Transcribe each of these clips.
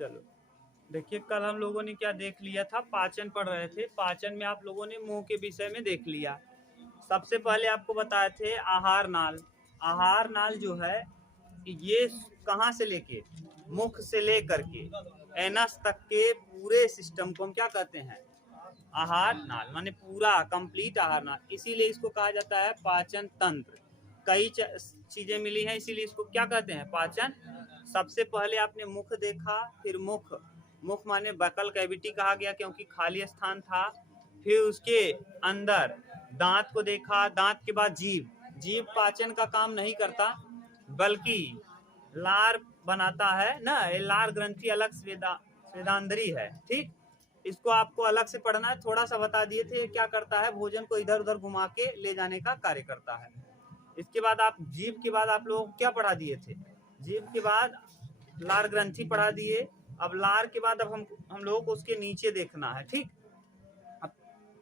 चलो देखिए, कल हम लोगों ने क्या देख लिया था, पाचन पढ़ रहे थे। पाचन में आप लोगों ने मुंह के विषय में देख लिया। सबसे पहले आपको बताए थे आहार नाल। आहार नाल जो है ये कहाँ से लेके, मुख से लेकर के एनस तक के पूरे सिस्टम को हम क्या कहते हैं, आहार नाल, माने पूरा कंप्लीट आहार नाल। इसीलिए इसको कहा जाता है पाचन तंत्र। कई चीजें मिली हैं, इसीलिए इसको क्या कहते हैं, पाचन। सबसे पहले आपने मुख देखा, फिर मुख मुख माने बकल कैविटी कहा गया क्योंकि खाली स्थान था। फिर उसके अंदर दांत को देखा, दांत के बाद जीभ। जीभ पाचन का काम नहीं करता बल्कि लार बनाता है ना, ये लार ग्रंथि अलग स्वेदांतरी है, ठीक। इसको आपको अलग से पढ़ना है, थोड़ा सा बता दिए थे। क्या करता है, भोजन को इधर उधर घुमा के ले जाने का कार्य करता है। इसके बाद आप जीभ के बाद आप लोगों को क्या पढ़ा दिए थे, जीभ के बाद लार ग्रंथि पढ़ा दिए। अब लार के बाद अब हम लोगों को उसके नीचे देखना है, ठीक। अब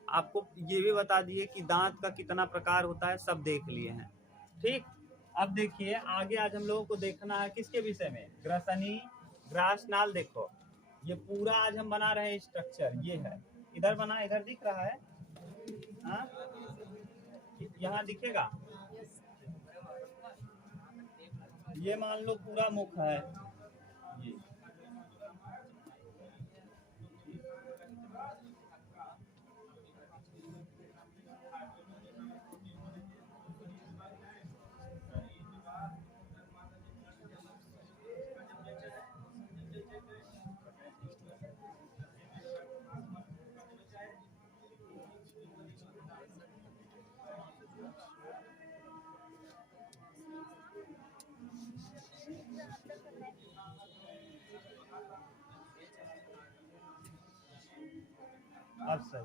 आपको ये भी बता दिए कि दांत का कितना प्रकार होता है, सब देख लिए हैं, ठीक। अब देखिए आगे आज हम लोगों को देखना है किसके विषय में, ग्रसनी ग्रासनाल। देखो ये पूरा आज हम बना रहे हैं स्ट्रक्चर, ये है इधर बना, इधर दिख रहा है, हाँ यहाँ दिखेगा। ये मान लो पूरा मुख है, ये अब सही।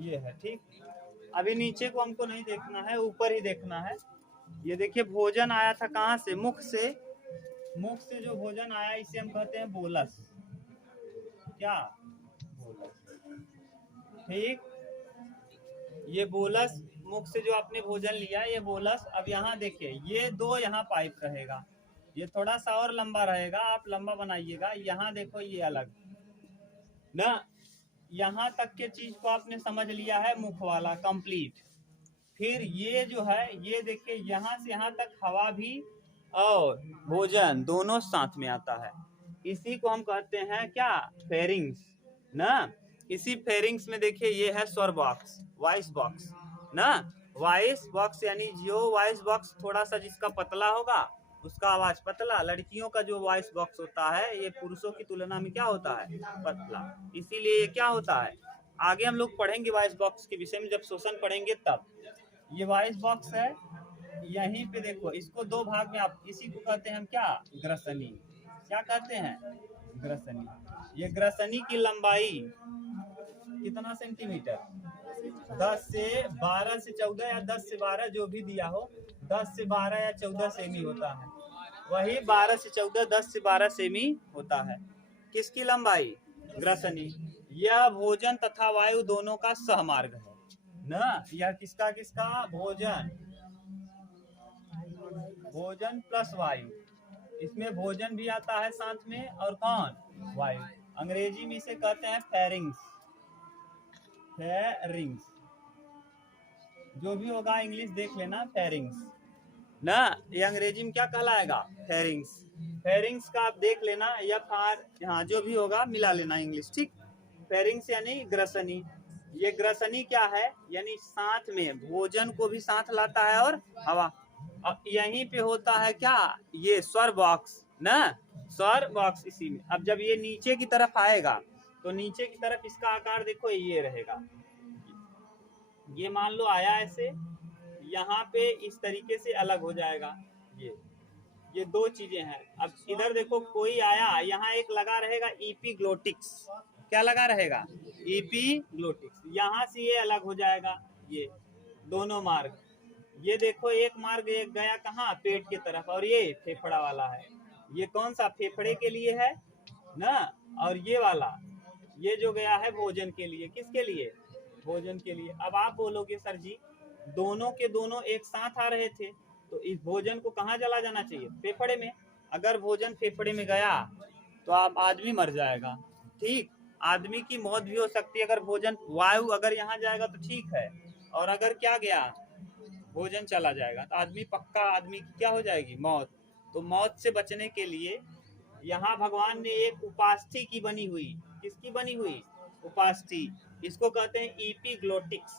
ये है, ठीक। अभी नीचे को हमको नहीं देखना है, ऊपर ही देखना है। ये देखिए भोजन आया था कहाँ से, मुख से। मुख से जो भोजन आया इसे हम कहते हैं बोलस। क्या, बोलस, ठीक। ये बोलस, मुख से जो आपने भोजन लिया ये बोलस। अब यहाँ देखिए ये दो यहाँ पाइप रहेगा, ये थोड़ा सा और लंबा रहेगा, आप लंबा बनाइएगा। यहाँ देखो ये अलग ना, यहाँ तक के चीज को आपने समझ लिया है, मुख वाला कंप्लीट। फिर ये जो है ये देखिए यहाँ से यहाँ तक हवा भी और भोजन दोनों साथ में आता है। इसी को हम कहते हैं क्या, फेरिंग्स ना। इसी फेरिंग्स में देखिए ये है स्वर बॉक्स, वॉइस बॉक्स ना। वॉइस बॉक्स यानी जो वॉइस बॉक्स थोड़ा सा जिसका पतला होगा उसका आवाज पतला। लड़कियों का जो वॉइस बॉक्स होता है ये पुरुषों की तुलना में क्या होता है, पतला। इसीलिए ये क्या होता है, आगे हम लोग पढ़ेंगे वॉइस बॉक्स के विषय में, जब शोषण पढ़ेंगे तब। ये वॉइस बॉक्स है, यहीं पे देखो इसको दो भाग में, आप इसी को कहते हैं क्या, ग्रसनी। क्या कहते हैं, ग्रसनी। ये ग्रसनी की लंबाई कितना सेंटीमीटर, 10 से 12 से 14 या 10 से 12 जो भी दिया हो, 10 से 12 या 14 सेमी होता है। वही 12 से 14, 10 से 12 सेमी होता है। किसकी लंबाई, ग्रसनी। यह भोजन तथा वायु दोनों का सहमार्ग है ना। यह किसका किसका, भोजन, भोजन प्लस वायु। इसमें भोजन भी आता है साथ में, और कौन, वायु। अंग्रेजी में इसे कहते हैं फेरिंग्स। फेरिंग्स जो भी होगा इंग्लिश देख लेना, फेरिंग्स ना। ये अंग्रेजी में क्या कहलाएगा, फेरिंग्स। फेरिंग्स का आप देख लेना, या फार यहाँ जो भी होगा मिला लेना इंग्लिश, ठीक। फेरिंग्स यानी ग्रसनी। ये ग्रसनी क्या है, यानी साथ में भोजन को भी साथ लाता है और हवा। और यहीं पे होता है क्या, ये स्वर बॉक्स ना, स्वर बॉक्स इसी में। अब जब ये नीचे की तरफ आएगा तो नीचे की तरफ इसका आकार देखो ये रहेगा। ये मान लो आया ऐसे, यहाँ पे इस तरीके से अलग हो जाएगा ये, ये दो चीजें हैं। अब इधर देखो कोई आया, यहाँ एक लगा रहेगा इपीग्लोटिक्स। क्या लगा रहेगा? इपीग्लोटिक्स। यहाँ से ये अलग हो जाएगा, ये दोनों मार्ग। ये देखो एक मार्ग एक गया कहाँ? पेट की तरफ, और ये फेफड़ा वाला है। ये कौन सा? फेफड़े के लिए है ना। और ये वाला, ये जो गया है भोजन के लिए। किसके लिए? भोजन के लिए। अब आप बोलोगे सर जी दोनों के दोनों एक साथ आ रहे थे, तो इस भोजन को कहाँ चला जाना चाहिए? फेफड़े में। अगर भोजन फेफड़े में गया तो आप आदमी मर जाएगा। ठीक, आदमी की मौत भी हो सकती है अगर भोजन, वायु अगर यहाँ जाएगा तो ठीक है, और अगर क्या गया, भोजन चला जाएगा तो आदमी पक्का, आदमी की क्या हो जाएगी? मौत। तो मौत से बचने के लिए यहाँ भगवान ने एक उपास्थि की बनी हुई, किसकी बनी हुई? उपास्थि। इसको कहते हैं इपीग्लोटिक्स,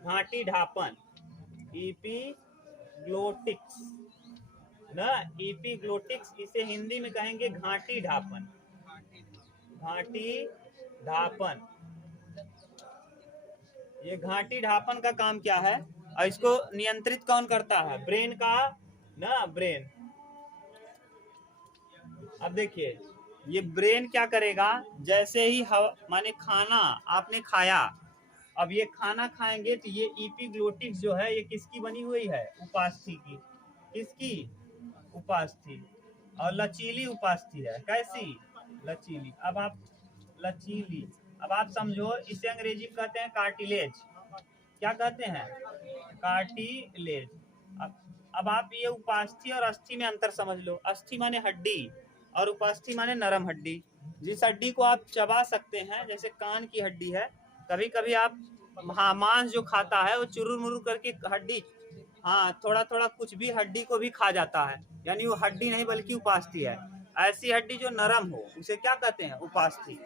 घाटी ढापन। इपीग्लोटिक्स ना, इपीग्लोटिक्स, इसे हिंदी में कहेंगे घाटी ढापन। घाटी ढापन, ये घाटी ढापन का काम क्या है और इसको नियंत्रित कौन करता है? ब्रेन का ना, ब्रेन। अब देखिए ये ब्रेन क्या करेगा, जैसे ही माने खाना आपने खाया, अब ये खाना खाएंगे तो ये इपीग्लोटिक्स जो है ये किसकी बनी हुई है? उपास्थि की। किसकी? उपास्थि। और लचीली उपास्थि है। कैसी? लचीली। अब आप लचीली, अब आप समझो इसे अंग्रेजी में कहते हैं कार्टिलेज। क्या कहते हैं? कार्टिलेज। अब आप ये उपास्थि और अस्थि में अंतर समझ लो। अस्थि माने हड्डी और उपास्थि माने नरम हड्डी। जिस हड्डी को आप चबा सकते हैं, जैसे कान की हड्डी है, कभी कभी आप मांस जो खाता है वो चुरुर मुरुर करके हड्डी, हाँ थोड़ा थोड़ा कुछ भी हड्डी को भी खा जाता है, यानी वो हड्डी नहीं बल्कि उपास्थि है। ऐसी हड्डी जो नरम हो उसे क्या कहते हैं? उपास्थि।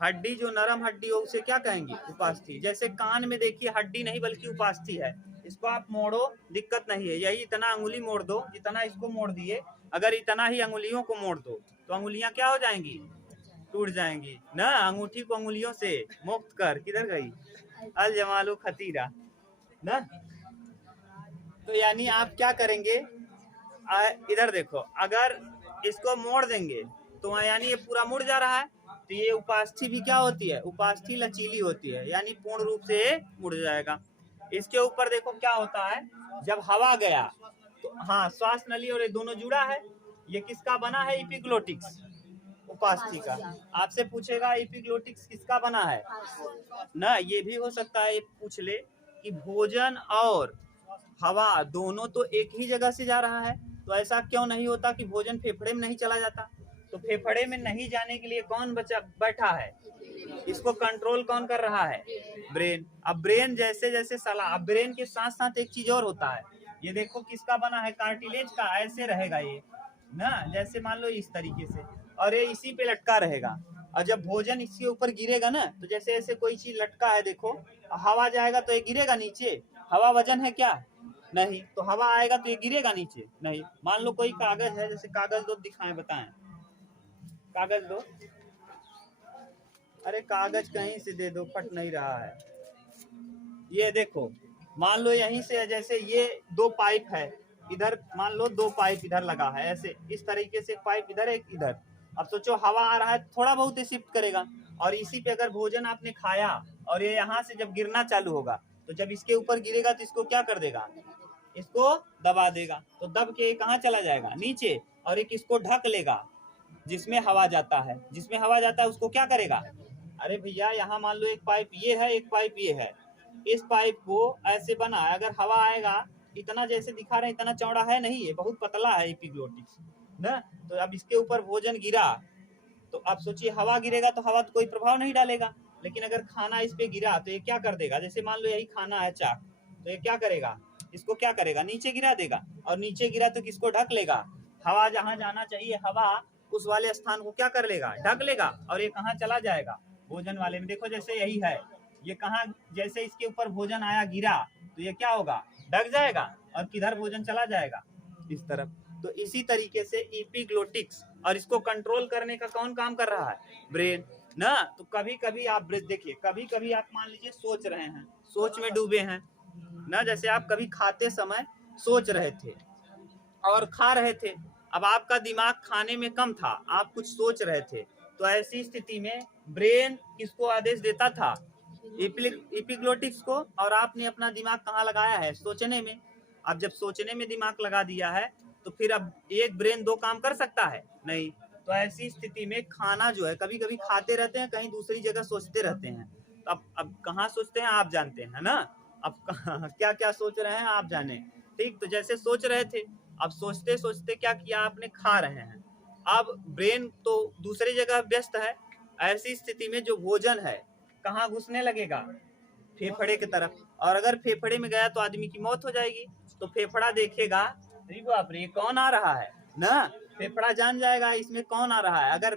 हड्डी जो नरम हड्डी हो उसे क्या कहेंगे? उपास्थि। जैसे कान में देखिए हड्डी नहीं बल्कि उपास्थि है, इसको आप मोड़ो दिक्कत नहीं है, यही इतना अंगुली मोड़ दो जितना इसको मोड़ दिए, अगर इतना ही अंगुलियों को मोड़ दो तो अंगुलियां क्या हो जाएंगी? टूट जाएंगी ना। अंगूठी को अंगुलियों से मुक्त कर, किधर गई? अल जमालू खतीरा ना। तो यानी आप क्या करेंगे, इधर देखो, अगर इसको मोड़ देंगे तो यानी ये पूरा मुड़ जा रहा है, तो ये उपास्थि भी क्या होती है? उपास्थि लचीली होती है, यानी पूर्ण रूप से मुड़ जाएगा। इसके ऊपर देखो क्या होता है, जब हवा गया तो हाँ श्वास नली और ये दोनों जुड़ा है। ये किसका बना है? इपीग्लोटिक्स, उपास्थि का। आपसे पूछेगा इपीग्लोटिक्स किसका बना है ना। ये भी हो सकता है पूछ ले कि भोजन और हवा दोनों तो एक ही जगह से जा रहा है, तो ऐसा क्यों नहीं होता कि भोजन फेफड़े में नहीं चला जाता? तो फेफड़े में नहीं जाने के लिए कौन बैठा है? इसको कंट्रोल कौन कर रहा है? ब्रेन। अब ब्रेन जैसे जैसे सलाह, अब ब्रेन के साथ साथ एक चीज और होता है, ये देखो किसका बना है? कार्टिलेज का। ऐसे रहेगा ये ना, जैसे मान लो इस तरीके से, और ये इसी पे लटका रहेगा। और जब भोजन इसके ऊपर गिरेगा ना, तो जैसे ऐसे कोई चीज लटका है, देखो हवा जाएगा तो ये गिरेगा नीचे। हवा वजन है क्या? नहीं। तो हवा आएगा तो ये गिरेगा नीचे? नहीं। मान लो कोई कागज है, जैसे कागज दो दिखाएं, बताएं, कागज दो। अरे कागज कहीं से दे दो, फट नहीं रहा है। ये देखो, मान लो यहीं से, जैसे ये दो पाइप है, इधर मान लो दो पाइप इधर लगा है, ऐसे इस तरीके से पाइप इधर एक इधर। अब सोचो हवा आ रहा है, थोड़ा बहुत ही शिफ्ट करेगा, और इसी पे अगर भोजन आपने खाया और ये यहाँ से जब गिरना चालू होगा, तो जब इसके ऊपर गिरेगा तो इसको क्या कर देगा? इसको दबा देगा। तो दब के कहाँ चला जाएगा? नीचे। और एक इसको ढक लेगा, जिसमें हवा जाता है, जिसमें हवा जाता है उसको क्या करेगा? अरे भैया यहाँ मान लो एक पाइप ये है, एक पाइप ये है, इस पाइप को ऐसे बना है, अगर हवा आएगा, इतना जैसे दिखा रहे हैं इतना चौड़ा है नहीं, ये बहुत पतला है एपिग्लोटिक्स ना। तो अब इसके ऊपर भोजन गिरा, तो अब सोचिए हवा गिरेगा तो हवा तो कोई प्रभाव नहीं डालेगा, लेकिन अगर खाना इस पे गिरा तो ये क्या कर देगा? जैसे मान लो यही खाना है चाक, तो ये क्या करेगा? इसको क्या करेगा? नीचे गिरा देगा, और नीचे गिरा तो किसको ढक लेगा? हवा जहाँ जाना चाहिए हवा उस वाले स्थान को क्या कर लेगा? ढक लेगा। और ये कहाँ चला जाएगा? भोजन वाले में। देखो जैसे यही है, ये कहाँ, जैसे इसके ऊपर भोजन आया गिरा तो ये क्या होगा? ढक जाएगा, और किधर भोजन चला जाएगा? इस तरफ। तो इसी तरीके से एपिग्लोटिक्स, और इसको कंट्रोल करने का कौन काम कर रहा है? ब्रेन ना। तो कभी कभी आप देखिए, कभी कभी आप मान लीजिए सोच रहे हैं, सोच में डूबे हैं ना, जैसे आप कभी खाते समय सोच रहे थे और खा रहे थे, अब आपका दिमाग खाने में कम था, आप कुछ सोच रहे थे, तो ऐसी स्थिति में ब्रेन किसको आदेश देता था? एपिग्लोटिक्स को। और आपने अपना दिमाग कहाँ लगाया है? सोचने में। अब जब सोचने में दिमाग लगा दिया है तो फिर अब एक ब्रेन दो काम कर सकता है? नहीं। तो ऐसी स्थिति में खाना जो है, कभी कभी खाते रहते हैं, कहीं दूसरी जगह सोचते रहते हैं। तो अब कहाँ सोचते हैं आप जानते हैं ना, अब क्या क्या सोच रहे हैं आप जाने। ठीक, तो जैसे सोच रहे थे, अब सोचते सोचते क्या किया आपने? खा रहे हैं। अब ब्रेन तो दूसरी जगह व्यस्त है। ऐसी स्थिति में जो भोजन है कहाँ घुसने लगेगा? फेफड़े की तरफ। और अगर फेफड़े में गया तो आदमी की मौत हो जाएगी। तो फेफड़ा देखेगा, अरे बाप रे कौन आ रहा है ना, फेफड़ा जान जाएगा इसमें कौन आ रहा है। अगर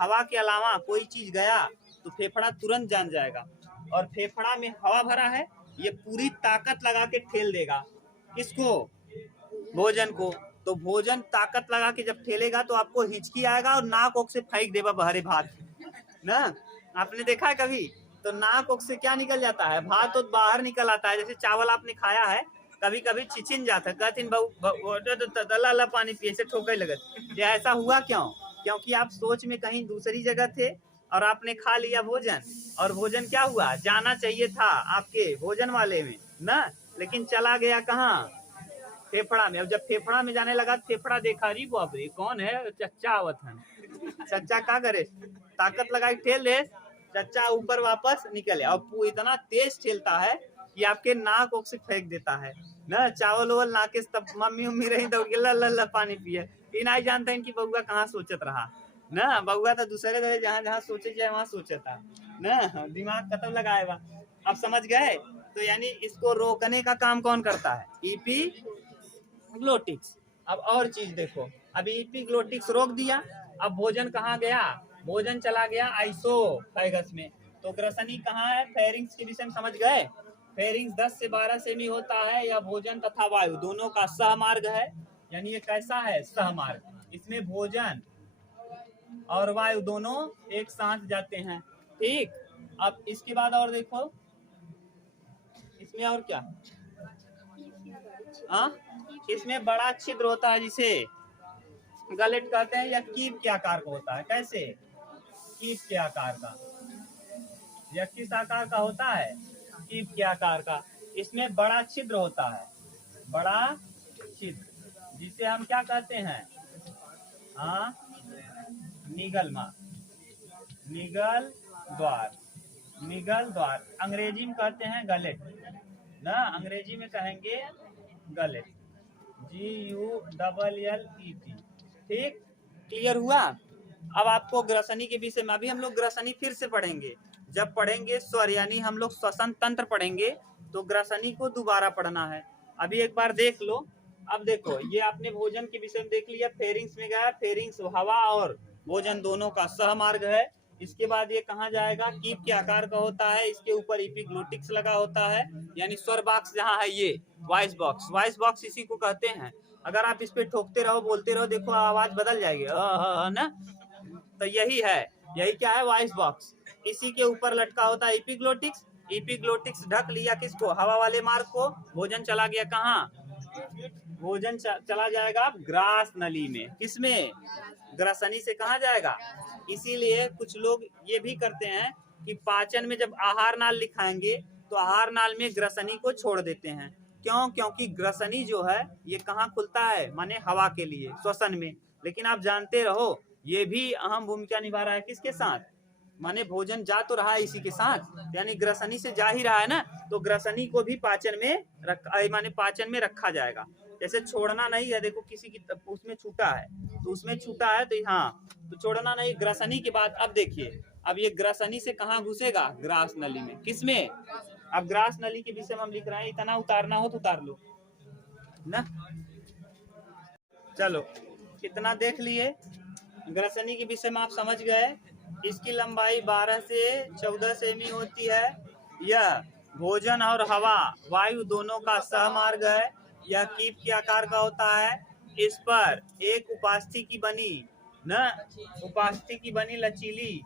हवा के अलावा कोई चीज गया तो फेफड़ा तुरंत जान जाएगा। और फेफड़ा में हवा भरा है, ये पूरी ताकत लगा के ठेल देगा। किसको? भोजन को। तो भोजन ताकत लगा के जब ठेलेगा तो आपको हिचकी आएगा और नाक ओक से फेंक देगा बहरे भात ना। आपने देखा है कभी? तो नाक ओक से क्या निकल जाता है? भात तो बाहर निकल आता है। जैसे चावल आपने खाया है, कभी कभी छिछिन जाता है, कहते बहु पानी पिए से ठोके लगत। ये ऐसा हुआ क्यों? क्योंकि आप सोच में कहीं दूसरी जगह थे और आपने खा लिया भोजन। और भोजन क्या हुआ? जाना चाहिए था आपके भोजन वाले में ना, लेकिन चला गया कहाँ? फेफड़ा में। अब जब फेफड़ा में जाने लगा, फेफड़ा देखा, अरे बाप रे कौन है? चच्चा आवत है। चच्चा क्या करे? ताकत लगाई ठेल दे, चच्चा ऊपर वापस निकले। अब वो इतना तेज ठेलता है कि आपके नाक ओक से फेंक देता है ना। चावल ओवल नाके तब मम्मी उम्मी रही दौड़ के ला पानी पिए। इन आई जानता इनकी बउआ कहाँ सोचत रहा ना। बउआ तो दूसरे जगह जहाँ जहाँ सोचे जाए वहाँ सोचता ना, दिमाग कतब लगाए बा। अब समझ गए? तो यानी इसको रोकने का काम कौन करता है? एपिग्लोटिक्स। अब और चीज देखो, अभी एपिग्लोटिक्स रोक दिया, अब भोजन कहाँ गया? भोजन चला गया आइसोफेगस में। तो ग्रसनी कहाँ है? फेरिंग्स के विषय में समझ गए? फेरिंग्स 10 से 12 सेमी होता है। यह भोजन तथा वायु दोनों का सहमार्ग है। यानी ये कैसा है? सहमार्ग। इसमें भोजन और वायु दोनों एक साथ जाते हैं। ठीक, अब इसके बाद और देखो, इसमें और क्या? इसमें बड़ा छिद्र होता है जिसे गलेट कहते हैं, या कीप के आकार का होता है। कैसे? कीप के आकार का। यह किस आकार का होता है? कीप के आकार का। इसमें बड़ा छिद्र होता है, बड़ा छिद्र, जिसे हम क्या कहते हैं? निगलमा, निगल द्वार। निगल द्वार अंग्रेजी में कहते हैं गलेट ना, अंग्रेजी में कहेंगे गलेट, GULLET। ठीक, क्लियर हुआ? अब आपको ग्रसनी के विषय में, अभी हम लोग ग्रसनी फिर से पढ़ेंगे। जब पढ़ेंगे स्वर यानी हम लोग श्वसन तंत्र पढ़ेंगे, तो ग्रसनी को दोबारा पढ़ना है। अभी एक बार देख लो। अब देखो, ये आपने भोजन के विषय में देख लिया, फेरिंग्स में गया। फेरिंग्स हवा और भोजन दोनों का सहमार्ग है। इसके बाद ये कहाँ जाएगा? कीप के आकार का होता है। इसके ऊपर एपिग्लोटिक्स लगा होता है, यानी स्वर बॉक्स जहाँ है ये वॉइस बॉक्स। वॉइस बॉक्स इसी को कहते हैं। अगर आप इस पे ठोकते रहो, बोलते रहो, देखो आवाज बदल जाएगी ना। तो यही है, यही क्या है? Voice box. इसी के ऊपर लटका होता है एपिग्लोटिक्स। एपिग्लोटिक्स ढक लिया किसको? हवा वाले मार्ग को। भोजन चला गया कहाँ? भोजन चला जाएगा ग्रास नली में। किसमें? ग्रसनी से कहाँ जाएगा? इसीलिए कुछ लोग ये भी करते हैं कि पाचन में जब आहार नाल लिखाएंगे तो आहार नाल में ग्रसनी को छोड़ देते हैं। क्यों? क्योंकि ग्रसनी जो है ये कहाँ खुलता है? माने हवा के लिए, श्वसन में। लेकिन आप जानते रहो ये भी अहम भूमिका निभा रहा है। किसके साथ? माने भोजन जा तो रहा है इसी के साथ, यानी ग्रसनी से जा ही रहा है ना। तो ग्रसनी को भी पाचन में माने पाचन में रखा जाएगा। जैसे छोड़ना नहीं है, देखो किसी की उसमें छूटा है, तो उसमें छूटा है तो हाँ, तो छोड़ना नहीं ग्रसनी के बाद। अब देखिए, अब ये ग्रसनी से कहाँ घुसेगा? ग्रास नली में। किसमें? अब ग्रास नली के विषय में हम लिख रहे हैं, इतना उतारना हो तो उतार लो ना। चलो, कितना देख लिए? ग्रसनी के विषय में आप समझ गए। इसकी लंबाई 12 से 14 सेमी होती है। यह भोजन और हवा वायु दोनों का सहमार्ग है। यह कीप के आकार का होता है। इस पर एक उपास्थि की बनी न, उपास्थि की बनी लचीली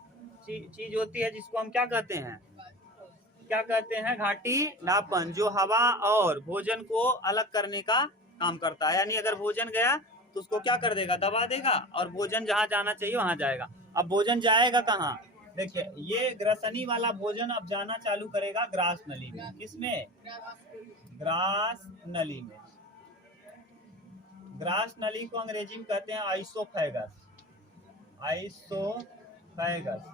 चीज होती है, जिसको हम क्या कहते हैं? क्या कहते हैं? घाटी नापन, जो हवा और भोजन को अलग करने का काम करता है। यानी अगर भोजन गया तो उसको क्या कर देगा, दबा देगा, और भोजन जहाँ जाना चाहिए वहां जाएगा। अब भोजन जाएगा कहाँ, देखिए ये ग्रसनी वाला भोजन अब जाना चालू करेगा ग्रास नली में। किसमें, ग्रास नली में। ग्रास नली को अंग्रेजी में कहते हैं आइसोफेगस, आइसोफेगस,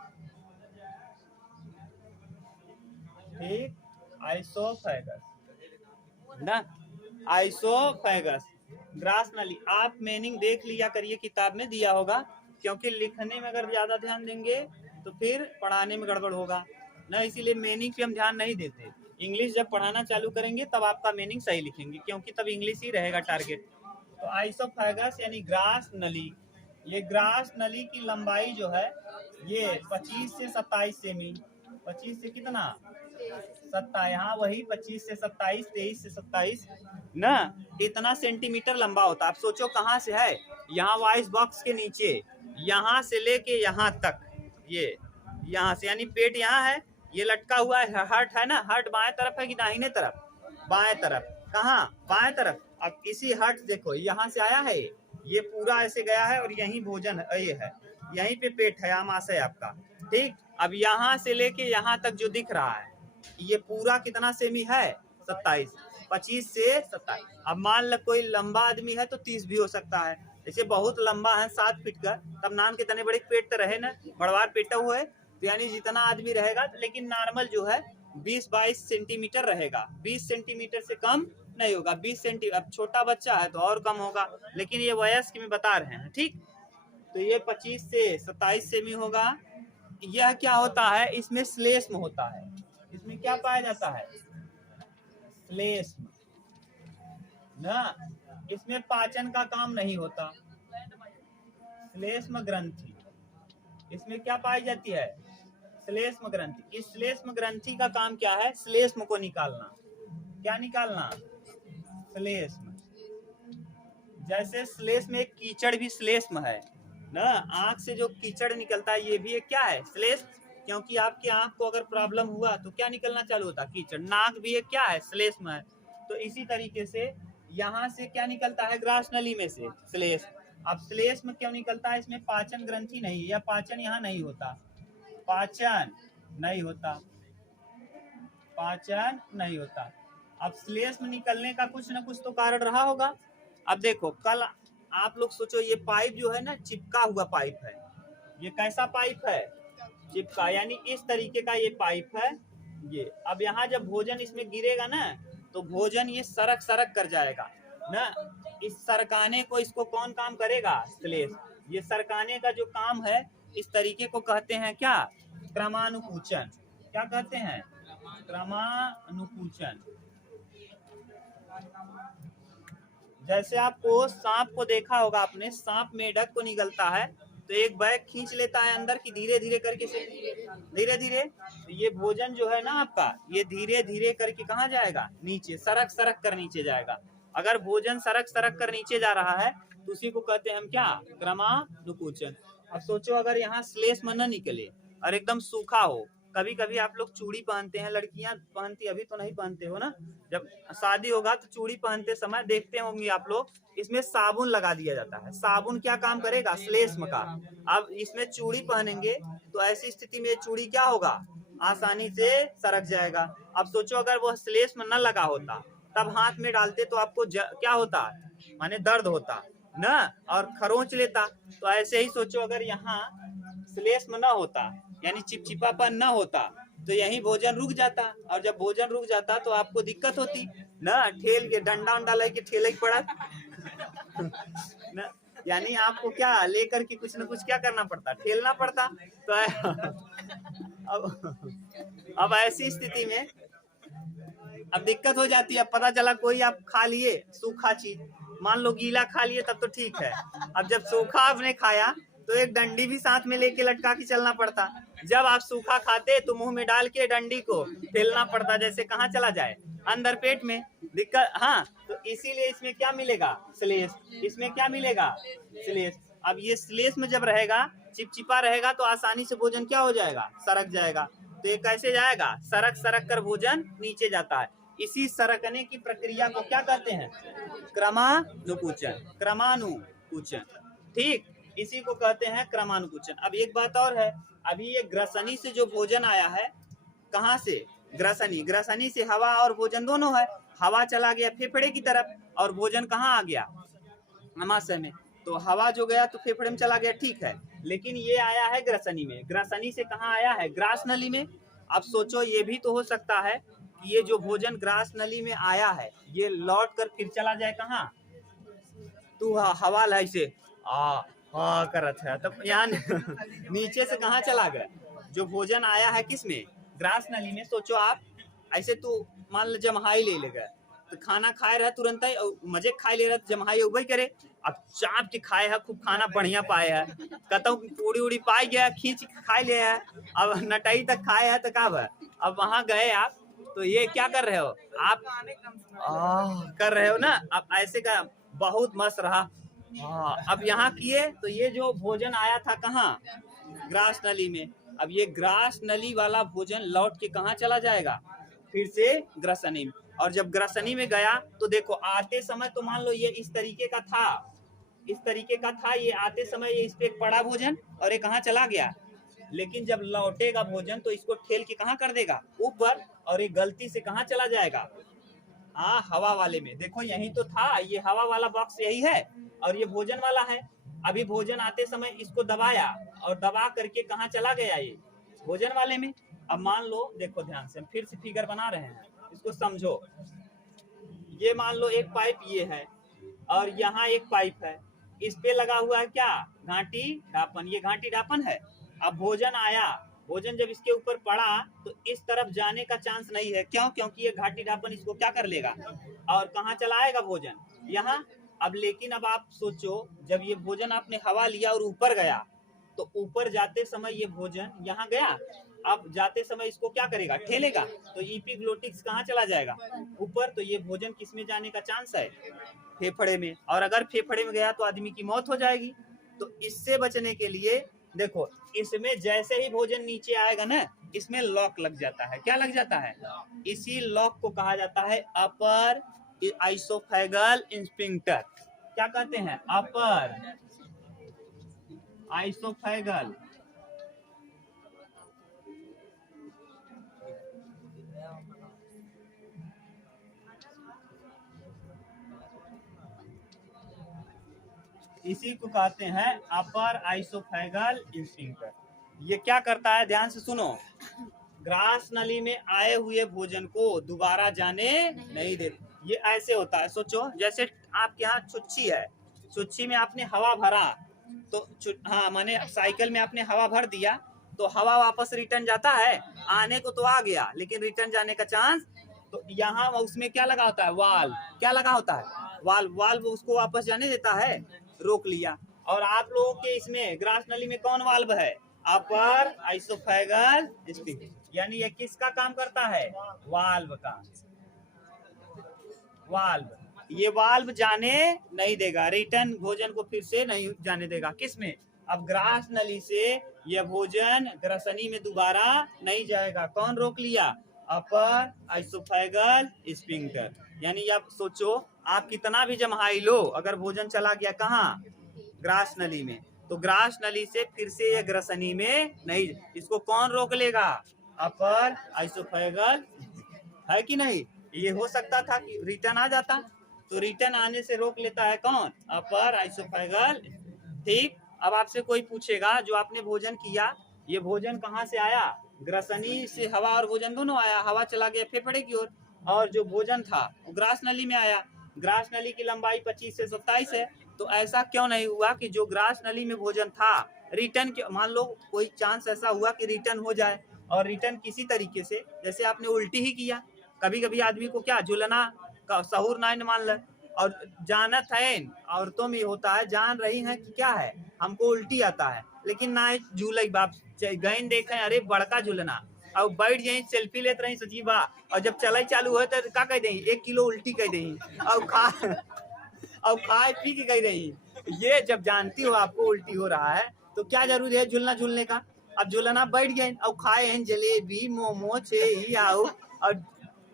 ठीक, आइसोफेगस ना, आइसोफेगस ग्रास नली। आप मीनिंग देख लिया करिए, किताब में दिया होगा, क्योंकि लिखने में अगर ज्यादा ध्यान देंगे तो फिर पढ़ाने में गड़बड़ होगा ना, इसीलिए मीनिंग पे हम ध्यान नहीं देते। इंग्लिश जब पढ़ाना चालू करेंगे तब आपका मीनिंग सही लिखेंगे, क्योंकि तब इंग्लिश ही रहेगा टारगेट। तो आइसोफेगस यानी ग्रास नली, ये ग्रास नली की लंबाई जो है ये 25 से 27 सेमी, 25 से कितना, 27, हाँ वही 25 से 27, 23 से 27 ना, इतना सेंटीमीटर लंबा होता है। आप सोचो कहाँ से है, यहाँ वॉइस बॉक्स के नीचे, यहाँ से लेके यहाँ तक, ये यहाँ से, यानी पेट यहाँ है, ये लटका हुआ है, हार्ट है ना, हार्ट बाएं तरफ है कि दाहिने तरफ, बाएं तरफ, कहाँ, बाएं तरफ। अब इसी हार्ट देखो यहाँ से आया है, ये पूरा ऐसे गया है, और यही भोजन है, ये है, यहीं पे पेट है, आमाशय आपका, ठीक। अब यहाँ से लेके यहाँ तक जो दिख रहा है, ये पूरा कितना सेमी है, 27, 25 से 27। अब मान लो कोई लंबा आदमी है तो 30 भी हो सकता है, जैसे बहुत लंबा है 7 फीट का, तब नान के तने बड़े पेट तो रहे ना, बड़वार पेटा हुआ है, तो यानी जितना आदमी रहेगा, लेकिन नॉर्मल जो है 20-22 सेंटीमीटर रहेगा, 20 सेंटीमीटर से कम नहीं होगा, 20 सेंटीमीटर। अब छोटा बच्चा है तो और कम होगा, लेकिन ये वयस्क में बता रहे हैं, ठीक। तो ये 25 से 27 सेमी होगा। यह क्या होता है, इसमें श्लेष्म होता है, इसमें क्या पाया जाता है, श्लेष्म ना, इसमें पाचन का काम नहीं होता, श्लेष्म ग्रंथि, इसमें क्या पाई जाती है, श्लेष्म ग्रंथि। इस श्लेष्म ग्रंथि का काम क्या है, श्लेष्म को निकालना, क्या निकालना, श्लेष्म। जैसे श्लेष्म एक कीचड़ भी श्लेष्म है ना, आंख से जो कीचड़ निकलता है ये भी एक क्या है, श्लेष्म, क्योंकि आपकी आंख को अगर प्रॉब्लम हुआ तो क्या निकलना चालू होता, कीचड़। नाक भी एक क्या है, श्लेष्म है। तो इसी तरीके से यहाँ से क्या निकलता है, ग्रास नली में से श्लेष्म। अब श्लेष्म क्यों निकलता है, इसमें पाचन ग्रंथि नहीं है, या पाचन यहाँ नहीं होता, पाचन नहीं होता, पाचन नहीं होता। अब श्लेष्म निकलने का कुछ न कुछ तो कारण रहा होगा। अब देखो, कल आप लोग सोचो, ये पाइप जो है ना, चिपका हुआ पाइप है, ये कैसा पाइप है, चिपका, यानी इस तरीके का ये पाइप है ये। अब यहाँ जब भोजन इसमें गिरेगा ना, तो भोजन ये सरक सरक कर जाएगा ना, इस सरकाने को, इसको कौन काम करेगा, श्लेष्म। ये सरकाने का जो काम है, इस तरीके को कहते हैं क्या, क्रमानुकुचन। क्या कहते हैं, क्रमानुकुचन। जैसे आपको सांप को देखा होगा आपने, सांप मेढक को निगलता है तो एक बैग खींच लेता है अंदर की, धीरे धीरे करके से, धीरे धीरे। तो ये भोजन जो है ना आपका, ये धीरे धीरे करके कहाँ जाएगा, नीचे, सरक सरक कर नीचे जाएगा। अगर भोजन सरक सरक कर नीचे जा रहा है तो उसी को कहते हैं हम क्या, क्रमानुकुचन। अब सोचो अगर यहाँ श्लेष्म न निकले और एकदम सूखा हो, कभी कभी आप लोग चूड़ी पहनते हैं, लड़कियां पहनती, अभी तो नहीं पहनते हो ना, जब शादी होगा तो चूड़ी पहनते समय देखते होंगे आप लोग, इसमें साबुन लगा दिया जाता है। साबुन क्या काम करेगा, श्लेष्म का। अब इसमें चूड़ी पहनेंगे तो ऐसी स्थिति में चूड़ी क्या होगा, आसानी से सरक जाएगा। अब सोचो अगर वो श्लेष्म न लगा होता, तब हाथ में डालते तो आपको क्या होता, माने दर्द होता ना, और खरोंच लेता। तो ऐसे ही सोचो अगर यहाँ श्लेष्म न होता, यानी चिपचिपापन न होता, तो यही भोजन रुक जाता, और जब भोजन रुक जाता तो आपको दिक्कत होती ना, ठेल के डंडा उंडा लेके ठेले पड़ा ना, यानी आपको क्या लेकर के कुछ न कुछ क्या करना पड़ता, ठेलना पड़ता। तो अब ऐसी स्थिति में अब दिक्कत हो जाती है। पता चला कोई आप खा लिए सूखा चीज, मान लो गीला खा लिए तब तो ठीक है, अब जब सूखा आपने खाया तो एक डंडी भी साथ में लेके लटका के चलना पड़ता। जब आप सूखा खाते तो मुंह में डाल के डंडी को ठेलना पड़ता, जैसे कहाँ चला जाए, अंदर पेट में, दिक्कत। हाँ, तो इसीलिए इसमें क्या मिलेगा, श्लेष्म। इसमें क्या मिलेगा, श्लेष्म। अब ये श्लेष्म जब रहेगा, चिपचिपा रहेगा, तो आसानी से भोजन क्या हो जाएगा, सरक जाएगा। तो ये कैसे जाएगा, सरक सरक कर भोजन नीचे जाता है। इसी सरकने की प्रक्रिया को क्या कहते हैं, क्रमानुकुचन, क्रमानु क्रमानुकुचन। ठीक, इसी को कहते हैं क्रमानुकुचन। अब एक बात और है, अभी ये ग्रसनी से जो भोजन आया है, कहाँ से? ग्रसनी। ग्रसनी से हवा और भोजन दोनों है। हवा चला गया फेफड़े की तरफ और भोजन कहाँ आ गया? अमाशय में। तो हवा जो गया तो फेफड़े में चला गया, ठीक है, लेकिन ये आया है ग्रसनी में। ग्रसनी से कहाँ आया है? ग्रास नली में। अब सोचो, ये भी तो हो सकता है कि ये जो भोजन ग्रास नली में आया है, ये लौट कर फिर चला जाए कहाँ? तू हवा लाई से करत है, तब यहाँ नीचे से कहाँ चला गया? जो भोजन आया है किसमें? ग्रास नली में। सोचो आप, ऐसे तू मान लो जमहाई ले लेगा, तो खाना खाए रहे तुरंत ही, मजे खाए ले रहे तो जमहाई वही करे। अब चाप के खाए है, खूब खाना बढ़िया पाए है, कतौ पूड़ी उड़ी पाई गया, खींच खाए ले है, अब नटाई तक खाए है तो का है? अब वहां गए आप, तो ये क्या कर रहे हो आप? कर रहे हो ना। अब ऐसे का बहुत मस्त रहा। अब यहाँ किए तो ये जो भोजन आया था कहाँ? ग्रास नली में। अब ये ग्रास नली वाला भोजन लौट के कहाँ चला जाएगा? फिर से ग्रसनी में। और जब ग्रसनी में गया तो देखो, आते समय तो मान लो ये इस तरीके का था, इस तरीके का था, ये आते समय ये इस पे पड़ा भोजन और ये कहाँ चला गया? लेकिन जब लौटेगा भोजन तो इसको ठेल के कहाँ कर देगा? ऊपर। और ये गलती से कहाँ चला जाएगा? हवा वाले में। देखो यही तो था, ये हवा वाला बॉक्स यही है और ये भोजन वाला है। अभी भोजन आते समय इसको दबाया और दबा करके कहाँ चला गया? ये भोजन वाले में। अब मान लो, देखो ध्यान से, हम फिर से फिगर बना रहे हैं, इसको समझो। ये मान लो एक पाइप ये है और यहाँ एक पाइप है, इस पे लगा हुआ है क्या? घाटी ढापन। ये घाटी ढापन है। अब भोजन आया, भोजन जब इसके ऊपर पड़ा तो इस तरफ जाने का चांस नहीं है। क्यों? क्योंकि ये घाटी ढापन इसको क्या कर लेगा और कहाँ चलाएगा भोजन? यहाँ। अब लेकिन अब आप सोचो, जब ये भोजन आपने हवा लिया और ऊपर गया, तो ऊपर जाते समय ये भोजन यहाँ गया, अब जाते समय इसको क्या करेगा? ठेलेगा। तो इपिग्लोटिक्स कहाँ चला जाएगा? ऊपर। तो ये भोजन किस में जाने का चांस है? फेफड़े में। और अगर फेफड़े में गया तो आदमी की मौत हो जाएगी। तो इससे बचने के लिए देखो, इसमें जैसे ही भोजन नीचे आएगा ना, इसमें लॉक लग जाता है। क्या लग जाता है? इसी लॉक को कहा जाता है अपर आइसोफेगल स्फिंक्टर। क्या कहते हैं? अपर आइसोफेगल। इसी को कहते हैं अपर आइसोफेगल स्फिंक्टर। ये क्या करता है? ध्यान से सुनो। ग्रास नली में आए हुए भोजन को दोबारा जाने नहीं देता। ये ऐसे होता है, सोचो जैसे आपके यहाँ छुच्छी है, छुच्छी में आपने हवा भरा, तो माने साइकिल में आपने हवा भर दिया, तो हवा वापस रिटर्न जाता है? आने को तो आ गया, लेकिन रिटर्न जाने का चांस। तो यहाँ उसमें क्या लगा होता है? वाल्व। क्या लगा होता है? वाल्व। वाल्व उसको वापस जाने देता है, रोक लिया। और आप लोगों के इसमें ग्रास नली में कौन वाल्व है? अपर आइसोफेगल स्फिंक्टर। यानी ये किसका काम करता है? वाल्व का। वाल्व। ये वाल्व जाने नहीं देगा, रिटर्न भोजन को फिर से नहीं जाने देगा। किसमें? अब ग्रास नली से यह भोजन ग्रसनी में दोबारा नहीं जाएगा। कौन रोक लिया? अपर आइसोफेगल स्फिंक्टर। यानी आप सोचो, आप कितना भी जमहाई लो, अगर भोजन चला गया कहाँ? ग्रास नली में, तो ग्रास नली से फिर से ये ग्रसनी में नहीं। इसको कौन रोक लेगा? अपर आइसोफेगल। है कि नहीं? ये हो सकता था कि रिटर्न आ जाता, तो रिटर्न आने से रोक लेता है कौन? अपर आइसोफेगल। ठीक। अब आपसे कोई पूछेगा, जो आपने भोजन किया, ये भोजन कहाँ से आया? ग्रसनी से हवा और भोजन दोनों आया। हवा चला गया फेफड़े की ओर, और जो भोजन था वो ग्रास नली में आया। ग्रास नली की लंबाई 25 से 27 है। तो ऐसा क्यों नहीं हुआ कि जो ग्रास नली में भोजन था रिटर्न, मान लो कोई चांस ऐसा हुआ कि रिटर्न हो जाए, और रिटर्न किसी तरीके से, जैसे आपने उल्टी ही किया। कभी कभी आदमी को क्या झूलना का सहूर ना मान ले, और जानत है औरतों में होता है, जान रही है कि क्या है, हमको उल्टी आता है, लेकिन ना झूल बाप गहन देखे, अरे बड़का झूलना, और बैठ जाए सेल्फी लेते रही सची बा, और जब चलाई चालू हो तो का कह दही 1 किलो उल्टी कह दही, और खाए पी के कह दही। ये जब जानती हो आपको उल्टी हो रहा है, तो क्या जरूरी है झूलना झूलने का? अब झूलना बैठ गए और खाए हैं जलेबी मोमो छे ही आओ, और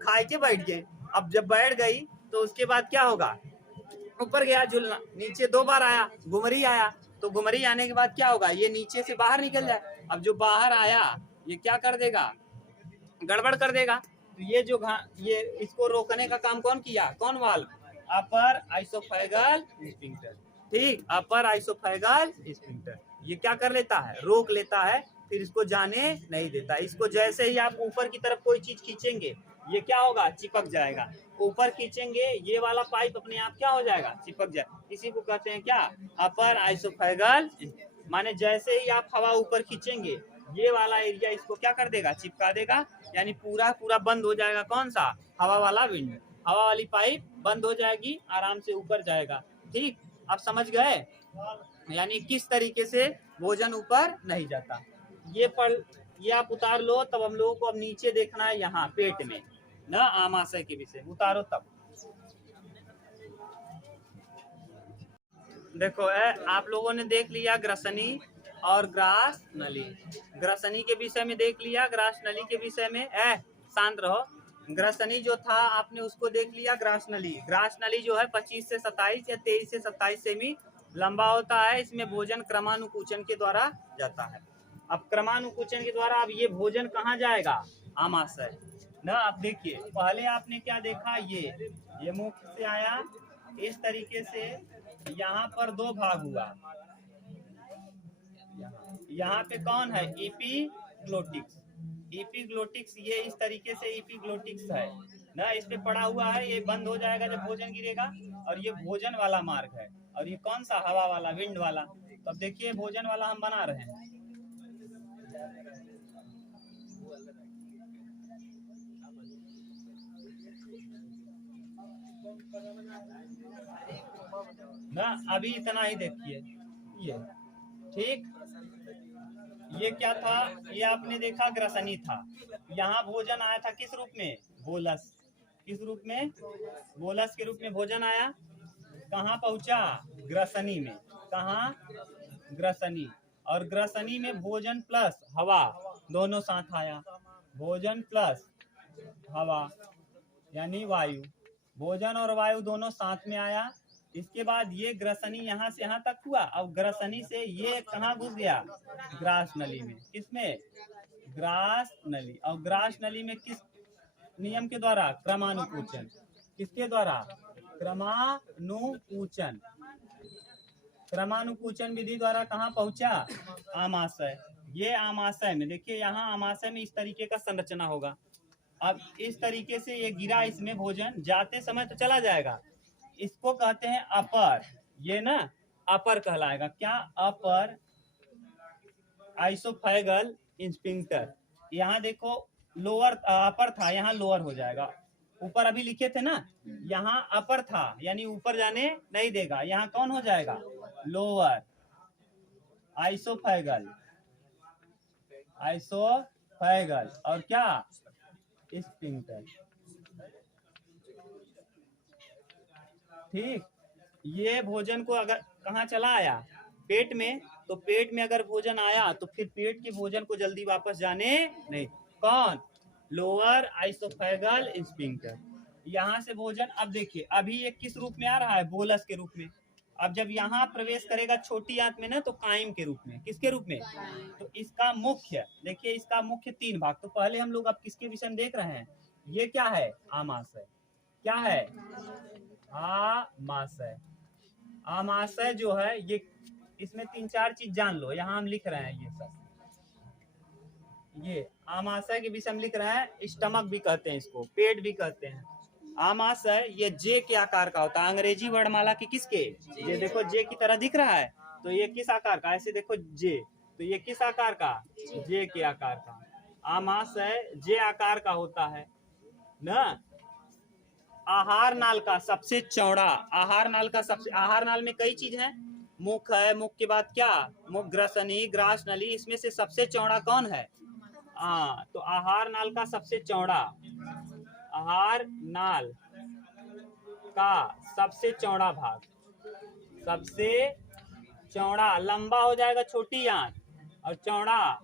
खाए के बैठ गए। अब जब बैठ गई तो उसके बाद क्या होगा? ऊपर गया झूलना, नीचे 2 बार आया, घुमरी आया, तो घुमरी आने के बाद क्या होगा, ये नीचे से बाहर निकल जाए। अब जो बाहर आया ये क्या कर देगा, गड़बड़ कर देगा। तो ये जो ये इसको रोकने का काम कौन किया, कौन वाल्व, अपर आइसोफेगल स्फिंक्टर। ठीक, अपर आइसोफेगल स्फिंक्टर ये क्या कर लेता है, रोक लेता है, फिर इसको जाने नहीं देता। इसको जैसे ही आप ऊपर की तरफ कोई चीज खींचेंगे ये क्या होगा, चिपक जाएगा। ऊपर खींचेंगे ये वाला पाइप अपने आप क्या हो जाएगा, चिपक जाए। इसी को कहते हैं क्या, अपर आइसोफेगल। माने जैसे ही आप हवा ऊपर खींचेंगे ये वाला एरिया इसको क्या कर देगा, चिपका देगा, यानी पूरा पूरा बंद हो जाएगा। कौन सा, हवा वाला विंड, हवा वाली पाइप बंद हो जाएगी, आराम से ऊपर जाएगा। ठीक, आप समझ गए, यानी किस तरीके से भोजन ऊपर नहीं जाता। ये आप उतार लो, तब हम लोगों को अब नीचे देखना है, यहाँ पेट में ना, आमाशय के विषय उतारो तब। देखो आप लोगों ने देख लिया ग्रसनी और ग्रास नली। ग्रसनी के विषय में देख लिया, ग्रास नली के विषय में शांत रहो। ग्रसनी जो था आपने उसको देख लिया। ग्रास नली जो है 25 से 27 या 23 से 27 सेमी लंबा होता है। इसमें भोजन क्रमानुकुचन के द्वारा जाता है। अब क्रमानुकुचन के द्वारा अब ये भोजन कहाँ जाएगा, आमाशय ना। अब देखिए पहले आपने क्या देखा, ये मुख से आया इस तरीके से, यहाँ पर 2 भाग हुआ। यहाँ पे कौन है, एपिग्लोटिक्स। एपिग्लोटिक्स ये इस तरीके से एपिग्लोटिक्स है ना, इस पे पड़ा हुआ है। ये बंद हो जाएगा जब भोजन गिरेगा, और ये भोजन वाला मार्ग है, और ये कौन सा, हवा वाला, विंड वाला। तो अब देखिए भोजन वाला हम बना रहे हैं। ना अभी इतना ही देखिए, ये ठीक, ये क्या था, ये आपने देखा ग्रसनी था। यहाँ भोजन आया था किस रूप में, बोलस। किस रूप में, बोलस के रूप में भोजन आया। कहाँ पहुंचा, ग्रसनी में। कहाँ, ग्रसनी। और ग्रसनी में भोजन प्लस हवा दोनों साथ आया। भोजन प्लस हवा यानी वायु, भोजन और वायु दोनों साथ में आया। इसके बाद ये ग्रसनी यहाँ से यहाँ तक हुआ। अब ग्रसनी से ये कहाँ घुस गया, ग्रास नली में। किसमें, ग्रास नली। और ग्रास नली में किस नियम के द्वारा, क्रमानुकुचन। किसके द्वारा, क्रमानुकुचन। क्रमानुकुचन विधि द्वारा कहाँ पहुंचा, आमाशय। ये आमाशय में देखिए, यहाँ आमाशय में इस तरीके का संरचना होगा। अब इस तरीके से ये गिरा, इसमें भोजन जाते समय तो चला जाएगा। इसको कहते हैं अपर, ये ना अपर कहलाएगा। क्या, अपर आइसोफेगल स्फिंक्टर। यहाँ देखो लोअर, अपर था, यहाँ लोअर हो जाएगा। ऊपर अभी लिखे थे ना, यहाँ अपर था यानी ऊपर जाने नहीं देगा, यहाँ कौन हो जाएगा, लोअर आइसोफेगल। और क्या, स्फिंक्टर। ठीक, ये भोजन को अगर कहाँ चला आया, पेट में, तो पेट में अगर भोजन आया तो फिर पेट के भोजन को जल्दी वापस जाने नहीं। कौन, लोअर आइसोफेगल स्फिंक्टर। यहाँ से भोजन, अब देखिए अभी ये किस रूप में आ रहा है, बोलस के रूप में। अब जब यहाँ प्रवेश करेगा छोटी आंत में ना, तो काइम के रूप में। किसके रूप में, तो इसका मुख्य देखिए, इसका मुख्य 3 भाग। तो पहले हम लोग अब किसके विषय में देख रहे हैं, ये क्या है, आमाशय। क्या है, आमाशय। आमाशय जो है ये, इसमें 3-4 चीज जान लो। यहाँ हम लिख रहे हैं ये सब, ये आमाशय के विषय में लिख रहे हैं। स्टमक भी कहते हैं इसको, पेट भी कहते हैं। आमाशय ये जे के आकार का होता है, अंग्रेजी वर्णमाला की किसके, ये देखो जे की तरह दिख रहा है, तो ये किस आकार का, ऐसे देखो जे, तो ये किस आकार का, जे के आकार का। आमाशय जे आकार का होता है ना। आहार नाल का सबसे चौड़ा, आहार नाल में कई चीज है, मुख है, मुख के बाद क्या, मुख, ग्रसनी, ग्रास नली, इसमें से सबसे चौड़ा कौन है, तो आहार नाल का सबसे चौड़ा, आहार नाल का सबसे चौड़ा भाग, सबसे चौड़ा, लंबा हो जाएगा छोटी आंत, और चौड़ा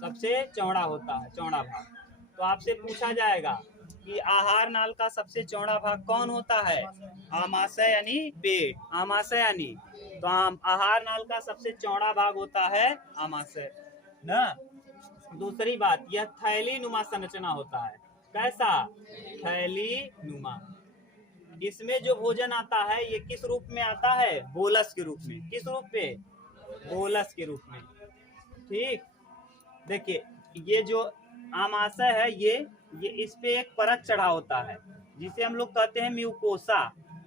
सबसे चौड़ा होता है, चौड़ा भाग। तो आपसे पूछा जाएगा कि आहार नाल का सबसे चौड़ा भाग कौन होता है? आमाशय यानी पेट, आमाशय यानी, तो आहार नाल का सबसे चौड़ा भाग होता है आमाशय ना। दूसरी बात, यह थैली नुमा संरचना होता है। कैसा? थैली नुमा। इसमें जो भोजन आता है ये किस रूप में आता है? बोलस के रूप में। किस रूप में? बोलस के रूप में। ठीक, देखिए ये जो आमाशय है ये इस पे एक परत चढ़ा होता है जिसे हम लोग कहते हैं म्यूकोसा।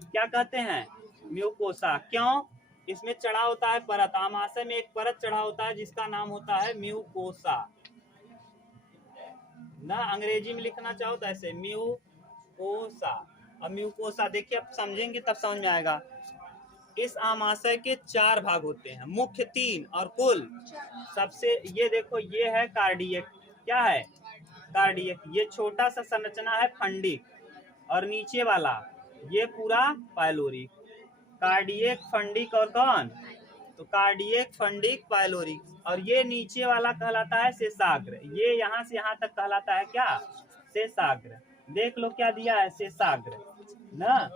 क्या कहते हैं? म्यूकोसा। क्यों? इसमें चढ़ा होता है परत, आमाशय में एक परत चढ़ा होता है जिसका नाम होता है म्यूकोसा ना। अंग्रेजी में लिखना चाहो तो ऐसे म्यूकोसा। अब म्यूकोसा देखिए, अब समझेंगे तब समझ में आएगा। इस आमाशय के 4 भाग होते हैं, मुख्य 3 और कुल सबसे, ये देखो ये है कार्डियक। क्या है? कार्डियक। ये छोटा सा संरचना है फंडिक, और नीचे वाला ये पूरा पाइलोरिक। कार्डियक, फंडिक और कौन? तो कार्डियक, फंडिक, पाइलोरिक। और ये नीचे वाला कहलाता है शेषाग्र। ये यहाँ से यहाँ तक कहलाता है क्या? शेषाग्र। देख लो क्या दिया है, शेषाग्र ना।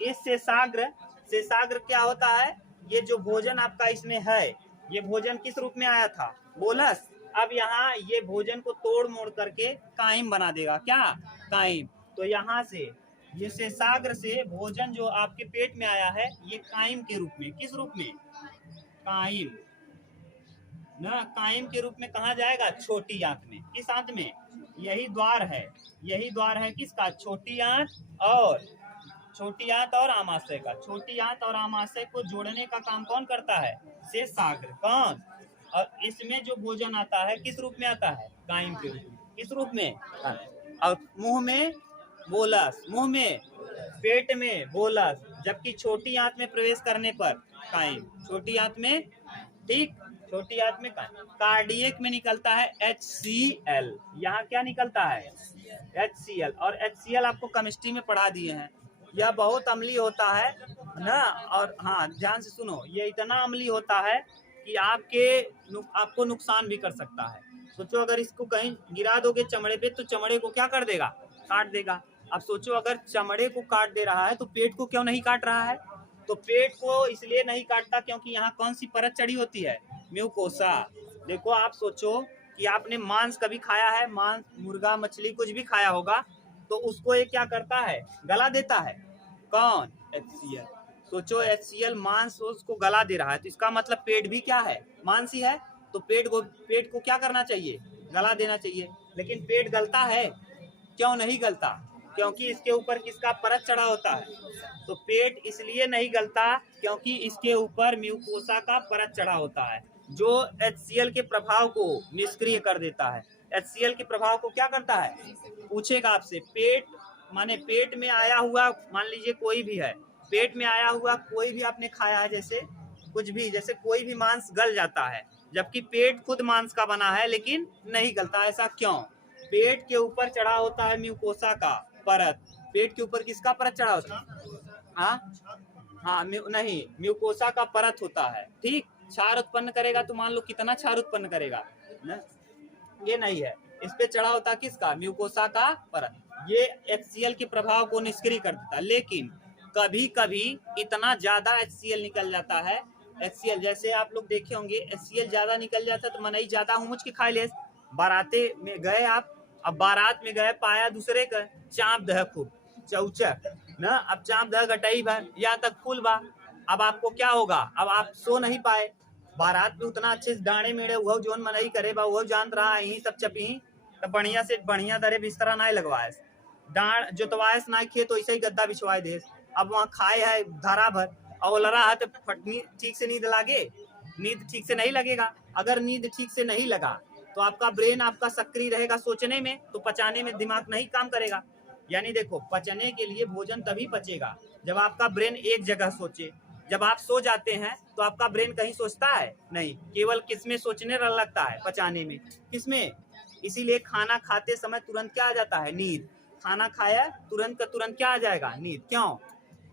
इस शेषाग्र क्या होता है? ये जो भोजन आपका इसमें है, ये भोजन किस रूप में आया था? बोलस। अब यहाँ ये भोजन को तोड़ मोड़ करके काइम बना देगा। क्या? काइम। तो यहाँ से ये शेषाग्र से भोजन जो आपके पेट में आया है ये काइम के रूप में। किस रूप में? काइम ना। काइम के रूप में कहा जाएगा? छोटी आंत में। किस आंत में? यही द्वार है, यही द्वार है किसका? छोटी आंत और आमाशय का। छोटी आंत और आमाशय को जोड़ने का काम कौन करता है? शेषाग्र। कौन? और इसमें जो भोजन आता है किस रूप में आता है? काइम के रूप में। किस रूप में? और मुंह में बोलस, मुंह में, पेट में बोलस, जबकि छोटी आंत में प्रवेश करने पर काइम। छोटी आंत में, ठीक, छोटी आंत में काइम। कार्डियक में निकलता है HCl। यहाँ क्या निकलता है? HCl। और HCl आपको केमिस्ट्री में पढ़ा दिए हैं। यह बहुत अम्लीय होता है ना। और हाँ, ध्यान से सुनो, ये इतना अम्लीय होता है कि आपको नुकसान भी कर सकता है। सोचो अगर इसको कहीं गिरा दोगे चमड़े पे तो चमड़े को क्या कर देगा? काट देगा। अब सोचो अगर चमड़े को काट दे रहा है तो पेट को क्यों नहीं काट रहा है? तो पेट को इसलिए नहीं काटता क्योंकि यहाँ कौन सी परत चढ़ी होती है? म्यूकोसा। देखो आप सोचो कि आपने मांस कभी खाया है, मांस, मुर्गा, मछली कुछ भी खाया होगा, तो उसको ये क्या करता है? गला देता है। कौन? HCl। सोचो HCl मांस उसको गला दे रहा है, तो इसका मतलब पेट भी क्या है? मांस ही है। तो पेट को क्या करना चाहिए? गला देना चाहिए। लेकिन पेट गलता है? क्यों नहीं गलता? क्योंकि इसके ऊपर किसका परत चढ़ा होता है। तो पेट इसलिए नहीं गलता क्योंकि इसके ऊपर म्यूकोसा का परत चढ़ा होता है जो HCl के प्रभाव को निष्क्रिय कर देता है। HCl के प्रभाव को क्या करता है? पूछेगा आपसे। पेट माने पेट में आया हुआ, मान लीजिए कोई भी है, पेट में आया हुआ कोई भी आपने खाया है, जैसे कुछ भी, जैसे कोई भी मांस गल जाता है, जबकि पेट खुद मांस का बना है लेकिन नहीं गलता। ऐसा क्यों? पेट के ऊपर चढ़ा होता है म्यूकोसा का परत। पेट के ऊपर किसका परत चढ़ा होता है? हाँ, नहीं, म्यूकोसा का परत होता है। ठीक, क्षार उत्पन्न करेगा तो मान लो कितना क्षार उत्पन्न करेगा न? ये नहीं है, इस पे चढ़ा होता किसका? म्यूकोसा का परत। ये HCl के प्रभाव को निष्क्रिय कर देता। लेकिन कभी कभी इतना ज्यादा HCl निकल जाता है, HCl जैसे आप लोग देखे होंगे, HCl ज्यादा निकल जाता है तो मनई ज्यादा हुमुच के खाई ले। बाराते में गए आप, अब बारात में गए, पाया दूसरे का चाँप दह खूब चौचक ना, अब चाँप दह गटई भर या तक फूल बा। अब आपको क्या होगा? अब आप सो नहीं पाए, बारात में उतना अच्छे से डांडे मेढ़े वो जोन मनई करे बा वो जान रहा है, यही सब चपी तो बढ़िया से बढ़िया दरे बिस्तरा ना लगवाए, डांड जोतवाए ना खेत, तो ऐसे ही गद्दा बिछवाए दे। अब वहाँ खाए है धारा भर और लड़ा है तो फटनी ठीक से नींद लागे? नींद ठीक से नहीं लगेगा। अगर नींद ठीक से नहीं लगा तो आपका ब्रेन आपका सक्रिय रहेगा सोचने में, तो पचाने में दिमाग नहीं काम करेगा। यानी देखो, पचने के लिए भोजन तभी पचेगा जब आपका ब्रेन एक जगह सोचे। जब आप सो जाते हैं तो आपका ब्रेन कहीं सोचता है नहीं, केवल किसमें सोचने लगता है? पचाने में। किसमें? इसीलिए खाना खाते समय तुरंत क्या आ जाता है? नींद। खाना खाया तुरंत का तुरंत क्या आ जाएगा? नींद। क्यों?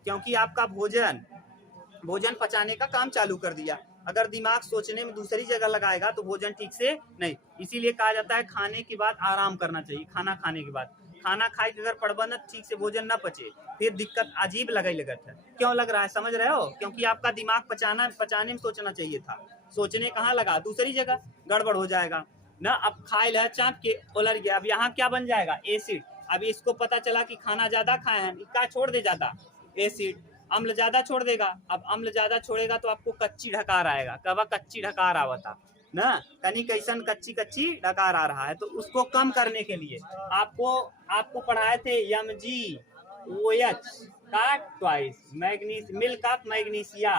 क्योंकि आपका भोजन पचाने का काम चालू कर दिया। अगर दिमाग सोचने में दूसरी जगह लगाएगा तो भोजन ठीक से नहीं। इसीलिए कहा जाता है खाने के बाद आराम करना चाहिए। खाना खाने के बाद, खाना खाए के अगर प्रबंधन ठीक से भोजन न पचे फिर दिक्कत अजीब लगत है। क्यों लग रहा है समझ रहे हो? क्योंकि आपका दिमाग पचाने में सोचना चाहिए था, सोचने कहाँ लगा, दूसरी जगह गड़बड़ हो जाएगा ना। अब खाए लह चाप के उलट गया, अब यहाँ क्या बन जाएगा? एसिड। अब इसको पता चला कि खाना ज्यादा खाए हैं, क्या छोड़ दे ज्यादा? एसिड। अम्ल ज्यादा छोड़ देगा, अब अम्ल ज्यादा छोड़ेगा तो आपको कच्ची ढकार आएगा। कब कच्ची ढकार आवता ना, कहीं कैसन कच्ची कच्ची डकार आ रहा है, तो उसको कम करने के लिए आपको पढ़ाए थे MgOH का ट्वाइस मिल्क ऑफ मैग्नीशिया,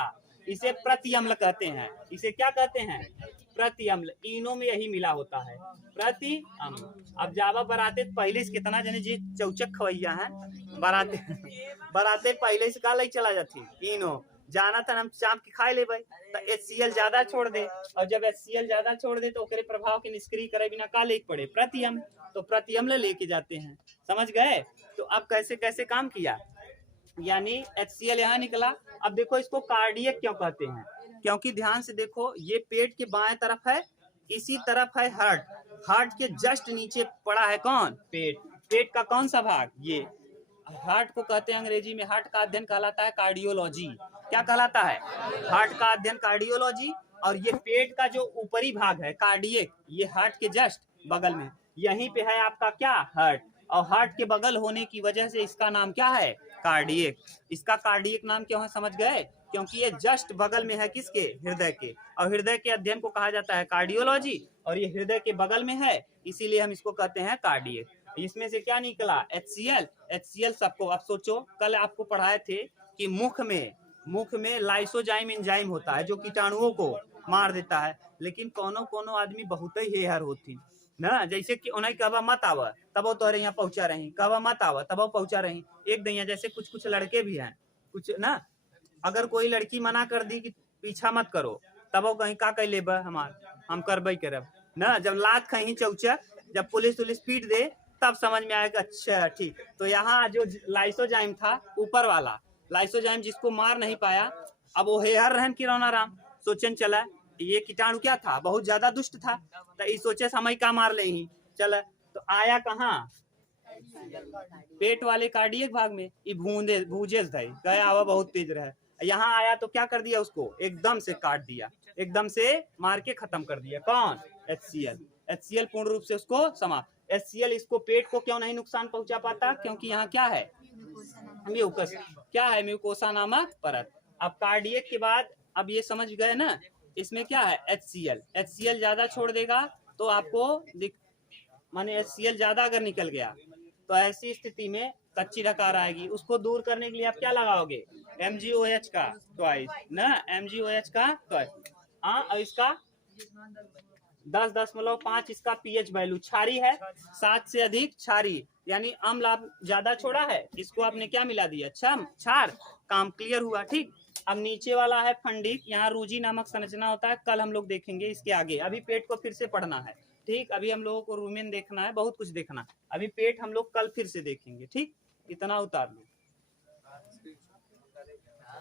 इसे प्रति अम्ल कहते हैं। इसे क्या कहते हैं? प्रति अम्ल। इनो में यही मिला होता है, प्रति अम्ल। अब जावा बराते पहले से कितना जने जी चौचक खवैया है, बराते पहले से का लई चला जाती इनो, जाना था हम चाप के खाए ले भाई, तो HCl ज्यादा छोड़ दे, और जब HCl ज्यादा छोड़ दे तो ओकरे प्रभाव के निष्क्रिय करे बिना का लेके पड़े? प्रति अम्ल। तो प्रति अम्ल लेके जाते हैं, समझ गए? तो अब कैसे कैसे काम किया, यानी HCl यहाँ निकला। अब देखो इसको कार्डियक क्यों कहते हैं? क्योंकि ध्यान से देखो, ये पेट के बाएं तरफ है, इसी तरफ है हार्ट, हार्ट के जस्ट नीचे पड़ा है कौन? पेट। पेट का कौन सा भाग? ये हार्ट को कहते हैं अंग्रेजी में, हार्ट का अध्ययन कहलाता है कार्डियोलॉजी। क्या कहलाता है? हार्ट का अध्ययन कार्डियोलॉजी। और ये पेट का जो ऊपरी भाग है कार्डियक, ये हार्ट के जस्ट बगल में, यहीं पे है आपका क्या? हार्ट। और हार्ट के बगल होने की वजह से इसका नाम क्या है? कार्डियक। इसका कार्डियक नाम क्यों है समझ गए? क्योंकि ये जस्ट बगल में है किसके? हृदय के। और हृदय के अध्ययन को कहा जाता है कार्डियोलॉजी, और ये हृदय के बगल में है, इसीलिए हम इसको कहते हैं कार्डियक। इसमें से क्या निकला? HCl सबको। अब सोचो, कल आपको पढ़ाए थे कि मुख में लाइसोजाइम एंजाइम होता है जो कीटाणुओं को मार देता है, लेकिन कोनो आदमी बहुत ही हेहर होती ना, जैसे कि उन्हें कबा मत आवा तब तोरे यहाँ पहुंचा रही, कबा मत आवा तब पहुंचा रही। एक दैया जैसे कुछ लड़के भी हैं कुछ ना, अगर कोई लड़की मना कर दी कि पीछा मत करो, तब कहीं का कह ले हम करबे करब ना। जब लात कहीं चौचक, जब पुलिस पीट दे तब समझ में आएगा अच्छा ठीक। तो यहाँ जो लाइसोजाइम था ऊपर वाला, लाइसोजाइम जिसको मार नहीं पाया, अब वो हेहर रहन किरौना राम सोचन चला ये कीटाणु क्या था? बहुत ज्यादा दुष्ट था, तो ये सोचे समय का मार ले ही चला, तो आया कहाँ? पेट वाले कार्डियक भाग में। ये भूजेस थे, गया आवा बहुत तेज रहे, यहाँ आया तो क्या कर दिया? उसको एकदम से काट दिया, एकदम से मार के खत्म कर दिया। कौन? HCl पूर्ण रूप से उसको समाप्त। HCl इसको पेट को क्यों नहीं नुकसान पहुंचा पाता? क्योंकि यहाँ क्या है? म्यूकस। क्या है? म्यूकोसा नामक परत। अब कार्डियक के बाद अब ये समझ गए ना, इसमें क्या है? HCl ज्यादा छोड़ देगा तो आपको माने HCl ज्यादा अगर निकल गया तो ऐसी स्थिति में कच्ची डकार आएगी। उसको दूर करने के लिए आप क्या लगाओगे? MgOH का ट्वाइस ना, MgOH का ट्वाइस। हाँ, और इसका 10.5 इसका pH वैल्यू। क्षारी है, 7 से अधिक क्षारी, यानी अम्ल आप ज्यादा छोड़ा है, इसको आपने क्या मिला दिया? क्षार। काम क्लियर हुआ? ठीक। अब नीचे वाला है फंडिक, यहाँ रूजी नामक संरचना होता है, कल हम लोग देखेंगे इसके आगे। अभी पेट को फिर से पढ़ना है, ठीक। अभी हम लोगों को रूमेन देखना है, बहुत कुछ देखना। अभी पेट हम लोग कल फिर से देखेंगे, ठीक। इतना उतार लो।